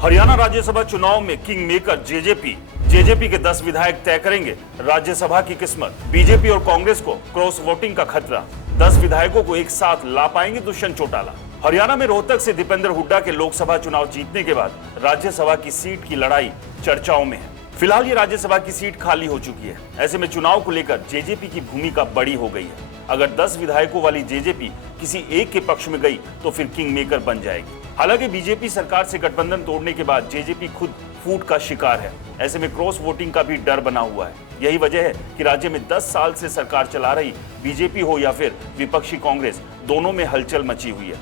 हरियाणा राज्यसभा चुनाव में king maker JJP के 10 विधायक तय करेंगे राज्यसभा की किस्मत। बीजेपी और कांग्रेस को क्रॉस वोटिंग का खतरा। 10 विधायकों को एक साथ ला पाएंगे दुष्यंत चौटाला। हरियाणा में रोहतक से दीपेंद्र हुड्डा के लोकसभा चुनाव जीतने के बाद राज्यसभा की सीट की लड़ाई चर्चाओं में है। फिलहाल ये राज्यसभा की सीट खाली हो चुकी है। ऐसे में चुनाव को लेकर जेजेपी की भूमिका बड़ी हो गई है। अगर 10 विधायकों वाली जेजेपी किसी एक के पक्ष में गई तो फिर किंग मेकर बन जाएगी। हालांकि बीजेपी सरकार से गठबंधन तोड़ने के बाद जेजेपी खुद फूट का शिकार है। ऐसे में क्रॉस वोटिंग का भी डर बना हुआ है। यही वजह है कि राज्य में 10 साल से सरकार चला रही बीजेपी हो या फिर विपक्षी कांग्रेस, दोनों में हलचल मची हुई है।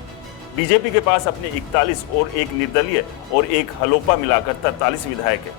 बीजेपी के पास अपने 41 और एक निर्दलीय और एक हलोपा मिलाकर 43 विधायक है,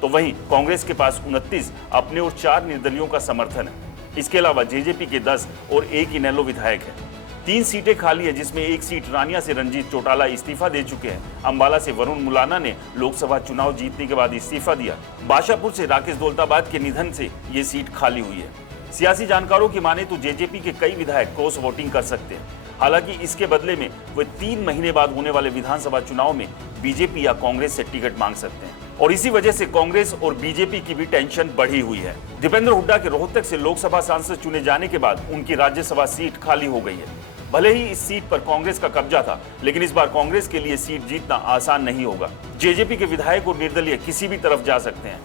तो वहीं कांग्रेस के पास 29 अपने और 4 निर्दलियों का समर्थन है। इसके अलावा जेजेपी के 10 और एक इनेलो विधायक है। 3 सीटें खाली है, जिसमें एक सीट रानिया से रंजीत चौटाला इस्तीफा दे चुके हैं। अंबाला से वरुण मुलाना ने लोकसभा चुनाव जीतने के बाद इस्तीफा दिया। बाशापुर से राकेश दौलताबाद के निधन से ये सीट खाली हुई है। सियासी जानकारों की माने तो जेजेपी के कई विधायक क्रॉस वोटिंग कर सकते हैं। हालांकि इसके बदले में वे 3 महीने बाद होने वाले विधानसभा चुनाव में बीजेपी या कांग्रेस से टिकट मांग सकते हैं और इसी वजह से कांग्रेस और बीजेपी की भी टेंशन बढ़ी हुई है। दीपेंद्र हुड्डा के रोहतक से लोकसभा सांसद चुने जाने के बाद उनकी राज्यसभा सीट खाली हो गई है। भले ही इस सीट पर कांग्रेस का कब्जा था, लेकिन इस बार कांग्रेस के लिए सीट जीतना आसान नहीं होगा। जेजेपी के विधायक और निर्दलीय किसी भी तरफ जा सकते हैं।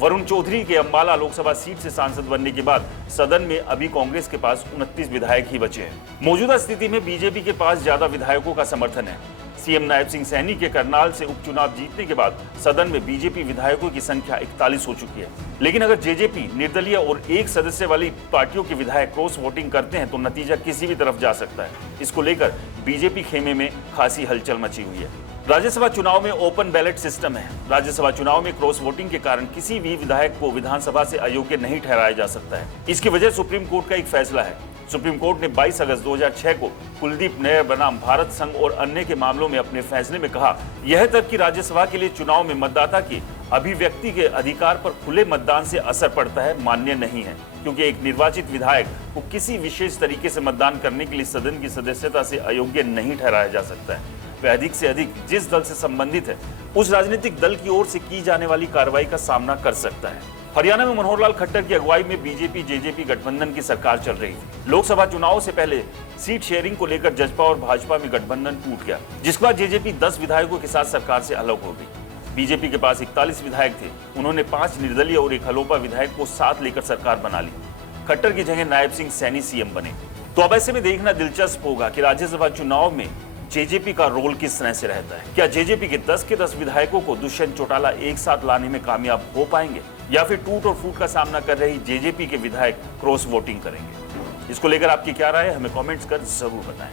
वरुण चौधरी के अंबाला लोकसभा सीट से सांसद बनने के बाद सदन में अभी कांग्रेस के पास 29 विधायक ही बचे हैं। मौजूदा स्थिति में बीजेपी के पास ज्यादा विधायकों का समर्थन है। सीएम नायब सिंह सैनी के करनाल से उपचुनाव जीतने के बाद सदन में बीजेपी विधायकों की संख्या 41 हो चुकी है। लेकिन अगर जेजेपी, निर्दलीय और एक सदस्य वाली पार्टियों के विधायक क्रॉस वोटिंग करते हैं तो नतीजा किसी भी तरफ जा सकता है। इसको लेकर बीजेपी खेमे में खासी हलचल मची हुई है। राज्यसभा चुनाव में ओपन बैलेट सिस्टम है। राज्यसभा चुनाव में क्रॉस वोटिंग के कारण किसी भी विधायक को विधानसभा से अयोग्य नहीं ठहराया जा सकता है। इसकी वजह सुप्रीम कोर्ट का एक फैसला है। सुप्रीम कोर्ट ने 22 अगस्त 2006 को कुलदीप नैयर बनाम भारत संघ और अन्य के मामलों में अपने फैसले में कहा, यह तक कि राज्यसभा के लिए चुनाव में मतदाता के अभिव्यक्ति के अधिकार पर खुले मतदान से असर पड़ता है, मान्य नहीं है, क्योंकि एक निर्वाचित विधायक को किसी विशेष तरीके से मतदान करने के लिए सदन की सदस्यता से अयोग्य नहीं ठहराया जा सकता है। वह अधिक से अधिक जिस दल से संबंधित है उस राजनीतिक दल की ओर से की जाने वाली कार्रवाई का सामना कर सकता है। हरियाणा में मनोहर लाल खट्टर की अगुवाई में बीजेपी जेजेपी गठबंधन की सरकार चल रही थी। लोकसभा चुनाव से पहले सीट शेयरिंग को लेकर जसपा और भाजपा में गठबंधन टूट गया, जिसके बाद जेजेपी 10 विधायकों के साथ सरकार से अलग हो गई। बीजेपी के पास 41 विधायक थे। उन्होंने 5 निर्दलीय और एक हलोपा विधायक को साथ लेकर सरकार बना ली। खट्टर की जगह नायब सिंह सैनी सीएम बने। तो अब ऐसे में देखना दिलचस्प होगा कि राज्यसभा चुनाव में जेजेपी का रोल किस तरह से रहता है। क्या जेजेपी के 10 के 10 विधायकों को दुष्यंत चौटाला एक साथ लाने में कामयाब हो पाएंगे या फिर टूट और फूट का सामना कर रही जेजेपी के विधायक क्रॉस वोटिंग करेंगे? इसको लेकर आपकी क्या राय है, हमें कमेंट्स कर जरूर बताएं।